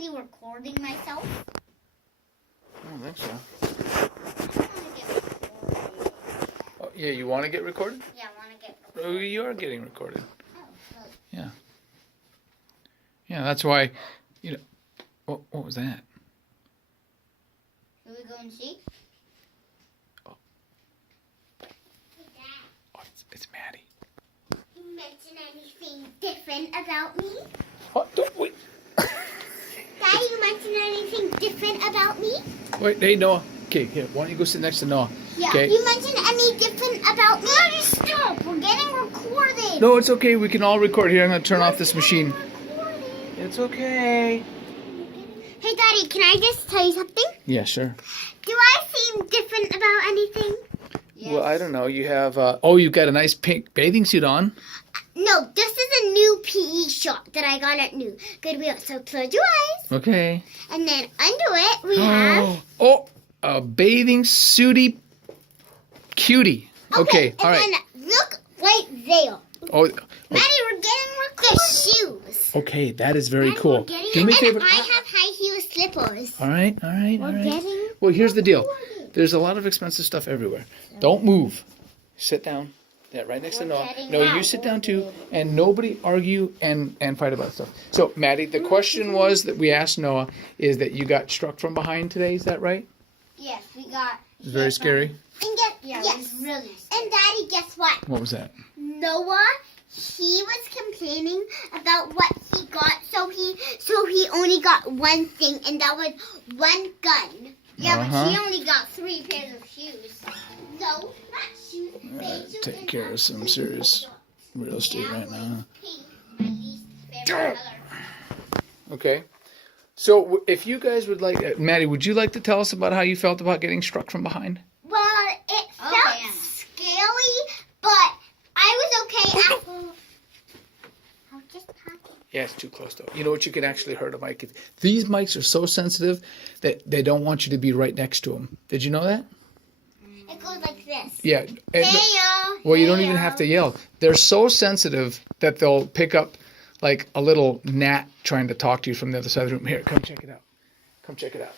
actually recording myself? I don't think so. I want to get recorded. Oh, yeah, you want to get recorded? Yeah, I want to get Oh, recorded. you are getting recorded. Oh, good. Yeah. Yeah, that's why, what was that? Should we go and see? Oh, it's Maddie. You mention anything different about me? Oh, don't wait. Daddy, you mention anything different about me? Wait, hey, Noah. Okay, here, why don't you go sit next to Noah? Yeah. Okay. You mention any different about me? Daddy, stop. We're getting recorded. No, it's okay. We can all record. Here, I'm going to turn off this machine. Recorded. It's okay. Hey, Daddy, can I just tell you something? Yeah, sure. Do I seem different about anything? Yes. Well, I don't know. You have, you've got a nice pink bathing suit on. No, this is a new PE shop that I got at New Goodwill. So close your eyes. Okay. And then under it, we have... Oh, a bathing suity cutie. Okay, all right. And then look right there. Oh, Maddie, we're getting the shoes. okay, that is very Maddie, cool. we're getting- Do me a and favor. I have high heel slippers. All right. We're getting... Well, here's the deal. recorded. There's a lot of expensive stuff everywhere. Don't move. Sit down. Yeah, right next to We're Noah. getting No, out. you sit down too, and nobody argue and fight about stuff. So, Maddie, the question was that we asked Noah is that you got struck from behind today. Is that right? Yes, we got... It's very scary. And yes. It was really scary. And Daddy, guess what? What was that? Noah, he was complaining about what he got, so he only got one thing, and that was one gun. Yeah, but he only got 3 pairs of shoes. No, not shoes. Shoes Take and care of not some shoes. serious real estate Now right now. pink, my least favorite color. Okay. So, if you guys would like, Maddie, would you like to tell us about how you felt about getting struck from behind? Well, it felt scary, but I was okay after. I was just talking. Yeah, it's too close though. You know what? You can actually hurt a mic. These mics are so sensitive that they don't want you to be right next to them. Did you know that? It goes like this. Yeah. Heyo. Well, you don't even have to yell. They're so sensitive that they'll pick up like a little gnat trying to talk to you from the other side of the room. Here, come check it out. Come check it out.